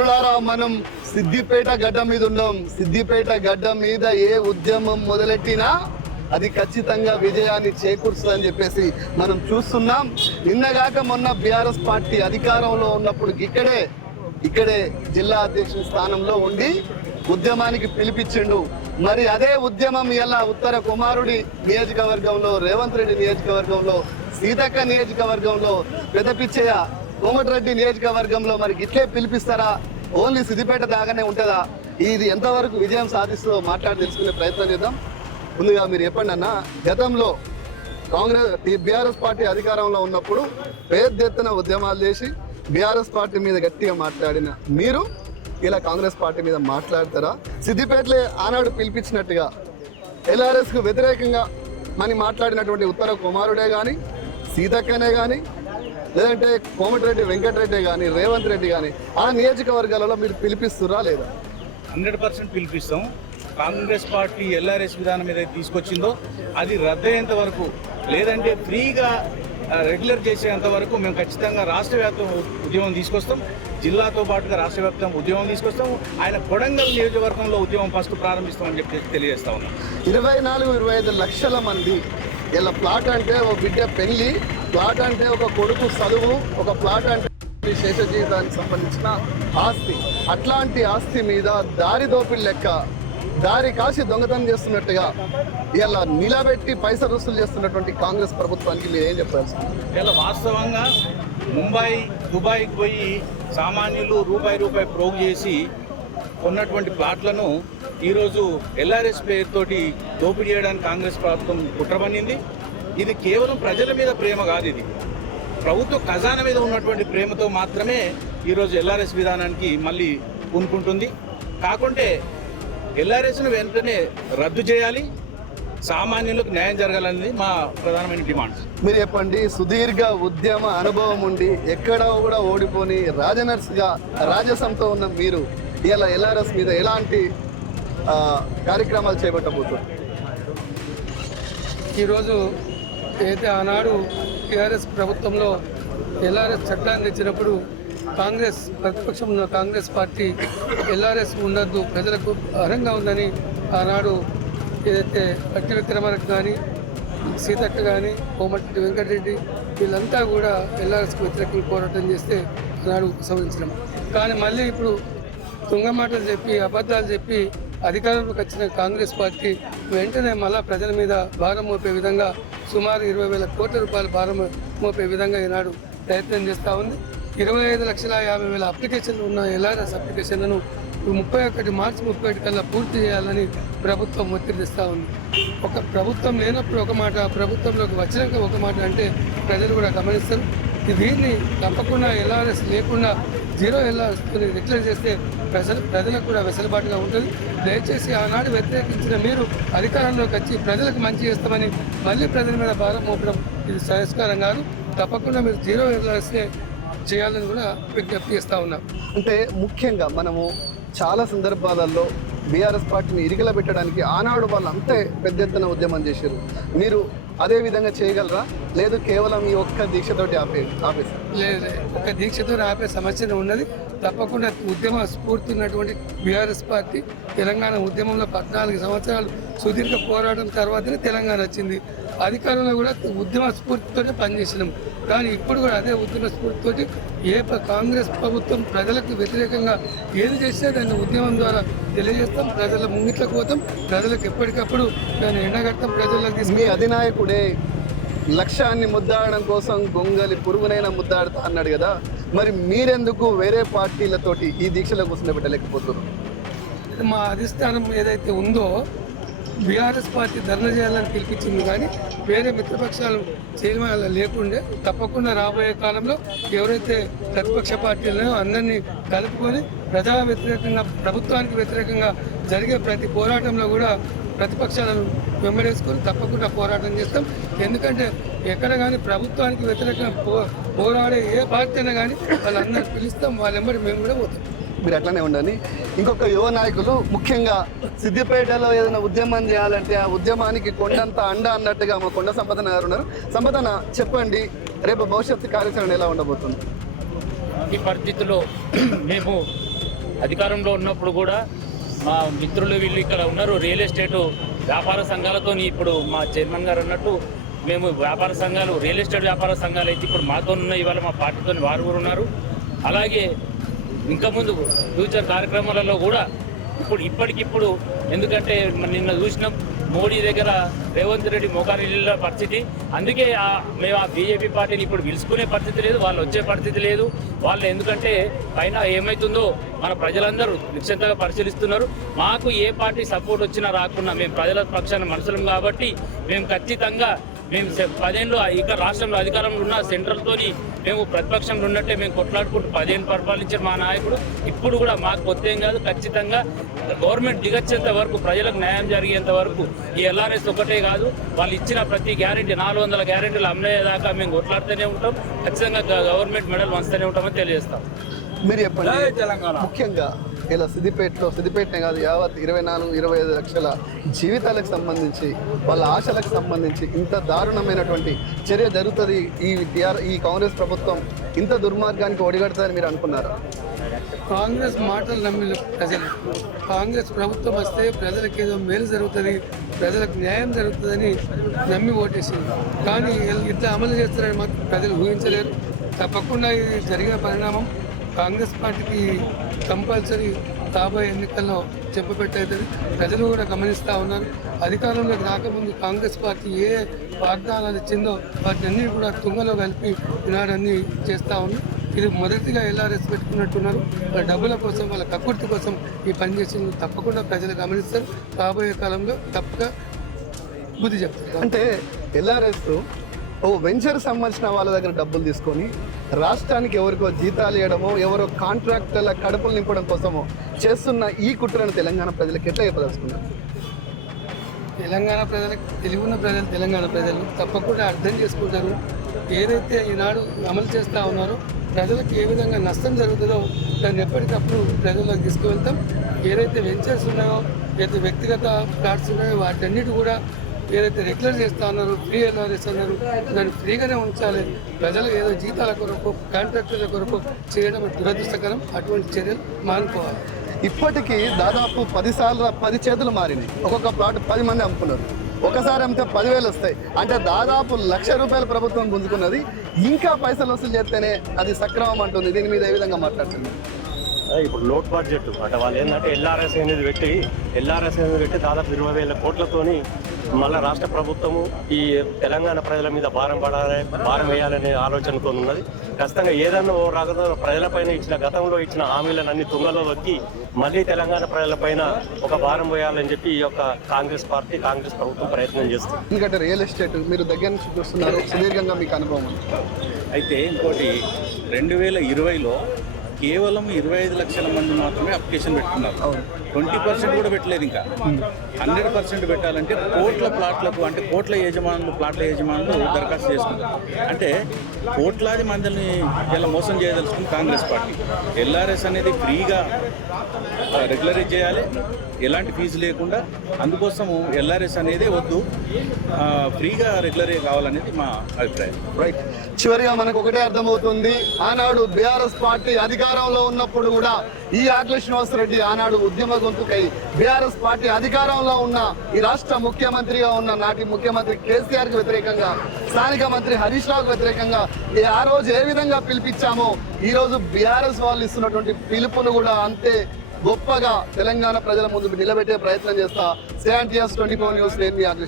మిత్రులారా మనం సిద్దిపేట గడ్డ మీద ఉన్నాం. సిద్దిపేట గడ్డ మీద ఏ ఉద్యమం మొదలెట్టినా అది ఖచ్చితంగా విజయాన్ని చేకూరుస్తుందని చెప్పేసి మనం చూస్తున్నాం. నిన్నగాక మొన్న బీఆర్ఎస్ పార్టీ అధికారంలో ఉన్నప్పుడు ఇక్కడే ఇక్కడే జిల్లా అధ్యక్షుడి స్థానంలో ఉండి ఉద్యమానికి పిలిపించిండు. మరి అదే ఉద్యమం ఇలా ఉత్తర కుమారుడి నియోజకవర్గంలో రేవంత్ రెడ్డి నియోజకవర్గంలో సీతక్క నియోజకవర్గంలో పెదపిచ్చయ్య కోమటిరెడ్డి నియోజకవర్గంలో మరి ఇట్లే పిలిపిస్తారా? ఓన్లీ సిద్దిపేట దాగానే ఉంటుందా? ఇది ఎంతవరకు విజయం సాధిస్తుందో మాట్లాడి తెలుసుకునే ప్రయత్నం చేద్దాం. ముందుగా మీరు చెప్పండి అన్న గతంలో కాంగ్రెస్ బీఆర్ఎస్ పార్టీ అధికారంలో ఉన్నప్పుడు పెద్ద ఎత్తున ఉద్యమాలు చేసి బీఆర్ఎస్ పార్టీ మీద గట్టిగా మాట్లాడిన మీరు ఇలా కాంగ్రెస్ పార్టీ మీద మాట్లాడతారా? సిద్దిపేటలే ఆనాడు పిలిపించినట్టుగా ఎల్ఆర్ఎస్కు వ్యతిరేకంగా మని మాట్లాడినటువంటి ఉత్తర కుమారుడే కానీ సీతక్కనే కానీ లేదంటే కోమటిరెడ్డి వెంకటరెడ్డి కానీ రేవంత్ రెడ్డి కానీ ఆ నియోజకవర్గాలలో మీరు పిలిపిస్తురా లేదా? హండ్రెడ్ పర్సెంట్ పిలిపిస్తాం. కాంగ్రెస్ పార్టీ ఎల్ఆర్ఎస్ విధానం ఏదైతే తీసుకొచ్చిందో అది రద్దయ్యేంత వరకు లేదంటే ఫ్రీగా రెగ్యులర్ చేసేంత వరకు మేము ఖచ్చితంగా రాష్ట్ర వ్యాప్తం ఉద్యమం తీసుకొస్తాం. జిల్లాతో పాటుగా రాష్ట్ర వ్యాప్తం ఉద్యమం తీసుకొస్తాం. ఆయన కొడంగల్ నియోజకవర్గంలో ఉద్యమం ఫస్ట్ ప్రారంభిస్తామని చెప్పి తెలియజేస్తా ఉన్నాం. ఇరవై నాలుగు ఇరవై ఐదు లక్షల మంది. ఇలా ప్లాట్ అంటే ఒక బిడ్డ పెళ్ళి. ప్లాట్ అంటే ఒక కొడుకు చదువు ఒక ప్లాట్ అంటే శేష జీవితానికి సంబంధించిన ఆస్తి. అట్లాంటి ఆస్తి మీద దారి దోపిడి లెక్క దారి కాసి దొంగతనం చేస్తున్నట్టుగా ఇలా నిలబెట్టి పైసలు రుసులు చేస్తున్నటువంటి కాంగ్రెస్ ప్రభుత్వానికి మీరు ఏం చెప్పాల్సి ఇలా వాస్తవంగా ముంబై దుబాయ్కి పోయి సామాన్యులు రూపాయి రూపాయి ప్రోగు చేసి కొన్నటువంటి ప్లాట్లను ఈరోజు ఎల్ఆర్ఎస్ పేరుతోటి దోపిడీ చేయడానికి కాంగ్రెస్ ప్రభుత్వం కుట్రబడింది ఇది కేవలం ప్రజల మీద ప్రేమ కాదు ఇది. ప్రభుత్వ ఖజానా మీద ఉన్నటువంటి ప్రేమతో మాత్రమే ఈరోజు ఎల్ఆర్ఎస్ విధానానికి మళ్ళీ పూనుకుంటుంది. కాకుంటే ఎల్ఆర్ఎస్ను వెంటనే రద్దు చేయాలి. సామాన్యులకు న్యాయం జరగాలనేది మా ప్రధానమైన డిమాండ్. మీరు చెప్పండి సుదీర్ఘ ఉద్యమ అనుభవం ఉండి ఎక్కడ కూడా ఓడిపోని రాజనర్స్గా రాజసంతో ఉన్న మీరు ఇలా ఎల్ఆర్ఎస్ మీద ఎలాంటి కార్యక్రమాలు చేపట్టబోతున్నారు? ఈరోజు అయితే ఆనాడు టీఆర్ఎస్ ప్రభుత్వంలో ఎల్ఆర్ఎస్ చట్టాన్ని తెచ్చినప్పుడు కాంగ్రెస్ ప్రతిపక్షం ఉన్న కాంగ్రెస్ పార్టీ ఎల్ఆర్ఎస్ ఉండద్దు ప్రజలకు అర్హంగా ఉందని ఆనాడు ఏదైతే పట్టి విక్రమార్క కానీ సీతక్క కానీ కోమటిరెడ్డి వెంకటరెడ్డి వీళ్ళంతా కూడా ఎల్ఆర్ఎస్కి వ్యతిరేకంగా పోరాటం చేస్తే ఆనాడు ఉపసంహరించడం. కానీ మళ్ళీ ఇప్పుడు తుంగమాటలు చెప్పి అబద్ధాలు చెప్పి అధికారంలోకి వచ్చిన కాంగ్రెస్ పార్టీ వెంటనే మళ్ళా ప్రజల మీద భారం మోపే విధంగా సుమారు ఇరవై వేల కోట్ల రూపాయల భారం మోపే విధంగా ఈనాడు ప్రయత్నం చేస్తూ ఉంది. ఇరవై ఐదు లక్షల యాభై వేల అప్లికేషన్లు ఉన్న ఎల్ఆర్ఎస్ అప్లికేషన్లను ముప్పై ఒకటి మార్చి ముప్పై ఒకటి కల్లా పూర్తి చేయాలని ప్రభుత్వం ఒత్తిడిస్తూ ఉంది. ఒక ప్రభుత్వం లేనప్పుడు ఒక మాట ప్రభుత్వంలోకి వచ్చినాక ఒక మాట అంటే ప్రజలు కూడా గమనిస్తారు. దీన్ని తప్పకుండా ఎల్ఆర్ఎస్ లేకుండా జీరో ఎల్ఆర్ఎస్ డిక్లేర్ చేస్తే ప్రజలు ప్రజలకు కూడా వెసులుబాటుగా ఉంటుంది. దయచేసి ఆనాడు వ్యతిరేకించిన మీరు అధికారంలోకి వచ్చి ప్రజలకు మంచి చేస్తామని మళ్ళీ ప్రజల మీద భారం మోపడం ఇది సంస్కారం కాదు. తప్పకుండా మీరు జీరో ఎల్ఆర్ఎస్నే చేయాలని కూడా విజ్ఞప్తి చేస్తూ ఉన్నాం. అంటే ముఖ్యంగా మనము చాలా సందర్భాలలో బీఆర్ఎస్ పార్టీని ఇరిగిల పెట్టడానికి ఆనాడు వాళ్ళు అంతే పెద్ద ఎత్తున ఉద్యమం చేశారు. మీరు అదే విధంగా చేయగలరా? లేదు కేవలం ఈ ఒక్క దీక్షతోటి ఆపే ఆపేస్తారు లేదు ఒక దీక్షతో ఆపే సమస్యనే ఉన్నది. తప్పకుండా ఉద్యమ స్ఫూర్తి ఉన్నటువంటి బీఆర్ఎస్ పార్టీ తెలంగాణ ఉద్యమంలో పద్నాలుగు సంవత్సరాలు సుదీర్ఘ పోరాటం తర్వాతనే తెలంగాణ వచ్చింది. అధికారంలో కూడా ఉద్యమ స్ఫూర్తితోనే పనిచేసినాం. కానీ ఇప్పుడు కూడా అదే ఉద్యమ స్ఫూర్తితోటి ఏ కాంగ్రెస్ ప్రభుత్వం ప్రజలకు వ్యతిరేకంగా ఏది చేసినా దాన్ని ఉద్యమం ద్వారా తెలియజేస్తాం. ప్రజల ముంగిట్లకు పోతాం. ప్రజలకు ఎప్పటికప్పుడు దాన్ని ఎండగడతాం. ప్రజలకు మీ అధినాయకుడే లక్ష్యాన్ని ముద్దాడడం కోసం గొంగలి పురుగునైనా ముద్దాడుతా అన్నాడు కదా. మరి మీరెందుకు వేరే పార్టీలతోటి ఈ దీక్షలో కూర్చుండబెట్టలేకపోతున్నారు? మా అధిష్టానం ఏదైతే ఉందో బీఆర్ఎస్ పార్టీ ధర్నా చేయాలని పిలిపించింది కానీ వేరే మిత్రపక్షాలు చేయడం లేకుండే తప్పకుండా రాబోయే కాలంలో ఎవరైతే ప్రతిపక్ష పార్టీలు అందరినీ కలుపుకొని ప్రజా వ్యతిరేకంగా ప్రభుత్వానికి వ్యతిరేకంగా జరిగే ప్రతి పోరాటంలో కూడా ప్రతిపక్షాలను వెంబడేసుకొని తప్పకుండా పోరాటం చేస్తాం. ఎందుకంటే ఎక్కడ కానీ ప్రభుత్వానికి వ్యతిరేకంగా పో పోరాడే ఏ పార్టీ అయినా కానీ వాళ్ళందరూ పిలుస్తాం. వాళ్ళ వెంబడి మేము కూడా పోతాం. మీరు అట్లనే ఉండండి. ఇంకొక యువ నాయకులు ముఖ్యంగా సిద్దిపేటలో ఏదైనా ఉద్యమం చేయాలంటే ఆ ఉద్యమానికి కొండంత అండ అన్నట్టుగా మా కొండ సంపదన గారు ఉన్నారు. సంపదన చెప్పండి రేపు భవిష్యత్తు కార్యాచరణ ఎలా ఉండబోతుంది? ఈ పరిస్థితుల్లో మేము అధికారంలో ఉన్నప్పుడు కూడా మా మిత్రులు వీళ్ళు ఇక్కడ ఉన్నారు. రియల్ ఎస్టేట్ వ్యాపార సంఘాలతో ఇప్పుడు మా చైర్మన్ గారు అన్నట్టు మేము వ్యాపార సంఘాలు రియల్ ఎస్టేట్ వ్యాపార సంఘాలు అయితే ఇప్పుడు మాతో ఉన్న ఇవాళ మా పార్టీతో వారు కూడా ఉన్నారు. అలాగే ఇంకా ముందు ఫ్యూచర్ కార్యక్రమాలలో కూడా ఇప్పుడు ఇప్పటికిప్పుడు ఎందుకంటే నిన్న చూసినాం మోడీ దగ్గర రేవంత్ రెడ్డి మోకారిల్లిన పరిస్థితి. అందుకే మేము ఆ బీజేపీ పార్టీని ఇప్పుడు పిలుచుకునే పరిస్థితి లేదు వాళ్ళు వచ్చే పరిస్థితి లేదు. వాళ్ళు ఎందుకంటే పైన ఏమవుతుందో మన ప్రజలందరూ నిశ్చింతగా పరిశీలిస్తున్నారు. మాకు ఏ పార్టీ సపోర్ట్ వచ్చినా రాకుండా మేము ప్రజల పక్షాన మనుషులం కాబట్టి మేము ఖచ్చితంగా మేము సె- పదేళ్ళు ఇక్కడ రాష్ట్రంలో అధికారంలో ఉన్న సెంట్రల్తోని మేము ప్రతిపక్షంలో ఉన్నట్టే మేము కొట్లాడుకుంటూ పదేళ్ళు పరిపాలించారు మా నాయకుడు. ఇప్పుడు కూడా మాకు కొత్త ఏం కాదు. ఖచ్చితంగా గవర్నమెంట్ దిగొచ్చేంత వరకు ప్రజలకు న్యాయం జరిగేంత వరకు ఈ ఎల్ఆర్ఎస్ ఒకటే కాదు. వాళ్ళు ఇచ్చిన ప్రతి గ్యారెంటీ నాలుగు వందల గ్యారెంటీలు అమ్మేదాకా మేము కొట్లాడుతూనే ఉంటాం. ఖచ్చితంగా గవర్నమెంట్ మెడల్ వంచుతూనే ఉంటామని తెలియజేస్తాం. మీరు చెప్పండి. ముఖ్యంగా ఇలా సిద్దిపేటలో సిద్దిపేటనే కాదు యావత్ ఇరవై నాలుగు ఇరవై ఐదు లక్షల జీవితాలకు సంబంధించి వాళ్ళ ఆశలకు సంబంధించి ఇంత దారుణమైనటువంటి చర్య జరుగుతుంది ఈ టిఆర్ ఈ కాంగ్రెస్ ప్రభుత్వం ఇంత దుర్మార్గానికి ఒడిగడుతుందని మీరు అనుకున్నారా? కాంగ్రెస్ మాటలు నమ్మిన ప్రజలు. కాంగ్రెస్ ప్రభుత్వం వస్తే ప్రజలకు ఏదో మేలు జరుగుతుంది ప్రజలకు న్యాయం జరుగుతుందని నమ్మి ఓటేసింది. కానీ ఇట్లా అమలు చేస్తారని మాత్రం ప్రజలు ఊహించలేరు. తప్పకుండా ఇది జరిగిన పరిణామం. కాంగ్రెస్ పార్టీకి కంపల్సరీ రాబోయే ఎన్నికల్లో చెప్పబెట్టవుతుంది ప్రజలు కూడా గమనిస్తూ ఉన్నారు. అధికారంలోకి రాకముందు కాంగ్రెస్ పార్టీ ఏ వాగ్దానాలు ఇచ్చిందో వాటిని అన్నీ కూడా తుంగలో కలిపి ఈనాడన్నీ చేస్తూ ఉన్నారు ఇది మొదటిగా ఎల్ఆర్ఎస్ పెట్టుకున్నట్టున్నారు. వాళ్ళ డబ్బుల కోసం వాళ్ళ కక్కుర్తి కోసం ఈ పని చేసింది తప్పకుండా ప్రజలు గమనిస్తారు. రాబోయే కాలంలో తప్పక బుద్ధి చెప్తారు. అంటే ఎల్ఆర్ఎస్ ఓ వెంచర్ సంబంధించిన వాళ్ళ దగ్గర డబ్బులు తీసుకొని రాష్ట్రానికి ఎవరికో జీతాలు ఇవ్వడమో ఎవరో కాంట్రాక్టర్ల కడుపులు నింపడం కోసమో చేస్తున్న ఈ కుట్రను తెలంగాణ ప్రజలకు ఎట్లా చెప్పదలుచుకున్నారు? తెలంగాణ ప్రజలకు తెలివిన్న ప్రజలు తెలంగాణ ప్రజలు తప్పకుండా అర్థం చేసుకుంటారు. ఏదైతే ఈనాడు అమలు చేస్తూ ఉన్నారో ప్రజలకు ఏ విధంగా నష్టం జరుగుతుందో దాన్ని ఎప్పటికప్పుడు ప్రజల్లోకి తీసుకువెళ్తాం. ఏదైతే వెంచర్స్ ఉన్నాయో ఏదైతే వ్యక్తిగత ప్లాట్స్ ఉన్నాయో వాటన్నిటి కూడా ఏదైతే రెగ్యులర్ చేస్తా ఉన్నారో ఫ్రీ ఎల్ఆర్ఎస్ అన్నారు దాన్ని ఫ్రీగానే ఉంచాలి. ప్రజలు ఏదో జీతాల కొరకు కాంట్రాక్టుల కొరకు చేయడం దురదృష్టకరం. అటువంటి చర్యలు మానుకోవాలి. ఇప్పటికీ దాదాపు పది సార్లు పది చేతులు మారినాయి ఒక్కొక్క ప్లాట్ పది మంది అమ్ముకున్నారు. ఒకసారి అమ్మితే పదివేలు వస్తాయి. అంటే దాదాపు లక్ష రూపాయల ప్రభుత్వం గుంజుకున్నది. ఇంకా పైసలు వసూలు చేస్తేనే అది సక్రమం అంటుంది. దీని మీద ఏ విధంగా మాట్లాడుతుంది ఇప్పుడు లోట్ బడ్జెట్ అంటే వాళ్ళు ఏంటంటే ఎల్ఆర్ఎస్ అనేది పెట్టి ఎల్ఆర్ఎస్ అనేది పెట్టి దాదాపు ఇరవై వేల కోట్లతోని మళ్ళీ రాష్ట్ర ప్రభుత్వము ఈ తెలంగాణ ప్రజల మీద భారం పడాలి భారం వేయాలనే ఆలోచనతో ఉన్నది. ఖచ్చితంగా ఏదన్నా ఓ రకంగా ప్రజలపైన ఇచ్చిన గతంలో ఇచ్చిన హామీలను అన్ని తుంగలో దొక్కి మళ్ళీ తెలంగాణ ప్రజలపైన ఒక భారం వేయాలని చెప్పి ఈ యొక్క కాంగ్రెస్ పార్టీ కాంగ్రెస్ ప్రభుత్వం ప్రయత్నం చేస్తుంది. ఎందుకంటే రియల్ ఎస్టేట్ మీరు దగ్గర నుంచి చూస్తున్నారు సుదీర్ఘంగా మీకు అనుభవం ఉంది. అయితే ఇంకోటి రెండు వేల ఇరవైలో కేవలం ఇరవై ఐదు లక్షల మంది మాత్రమే అప్లికేషన్ పెట్టుకున్నారు. ట్వంటీ పర్సెంట్ కూడా పెట్టలేదు ఇంకా. హండ్రెడ్ పర్సెంట్ పెట్టాలంటే కోట్ల ప్లాట్లకు అంటే కోట్ల యజమానులు ప్లాట్ల యజమానులు దరఖాస్తు చేసుకుంటారు. అంటే కోట్లాది మందిని ఇలా మోసం చేయదలుచుకుంది కాంగ్రెస్ పార్టీ. ఎల్ఆర్ఎస్ అనేది ఫ్రీగా రెగ్యులరైజ్ చేయాలి. ఎలాంటి ఫీజు లేకుండా అందుకోసము ఎల్ఆర్ఎస్ అనేది వద్దు. ఫ్రీగా రెగ్యులరైజ్ కావాలనేది మా అభిప్రాయం. రైట్ చివరిగా మనకు ఒకటే అర్థమవుతుంది. ఆనాడు బీఆర్ఎస్ పార్టీ అధికారంలో ఉన్నప్పుడు కూడా ఈ ఆకుల శ్రీనివాస్ రెడ్డి ఆనాడు ఉద్యమ గొంతుకై బీఆర్ఎస్ పార్టీ అధికారంలో ఉన్న ఈ రాష్ట్ర ముఖ్యమంత్రిగా ఉన్న నాటి ముఖ్యమంత్రి కేసీఆర్కి వ్యతిరేకంగా స్థానిక మంత్రి హరీష్ రావుకు వ్యతిరేకంగా ఆ రోజు ఏ విధంగా పిలిపించామో ఈ రోజు బీఆర్ఎస్ వాళ్ళు ఇస్తున్నటువంటి పిలుపును కూడా అంతే గొప్పగా తెలంగాణ ప్రజల ముందు నిలబెట్టే ప్రయత్నం చేస్తా. సేంటియాస్ ట్వంటీ ఫోర్ న్యూస్ నేను మీ ఆకుల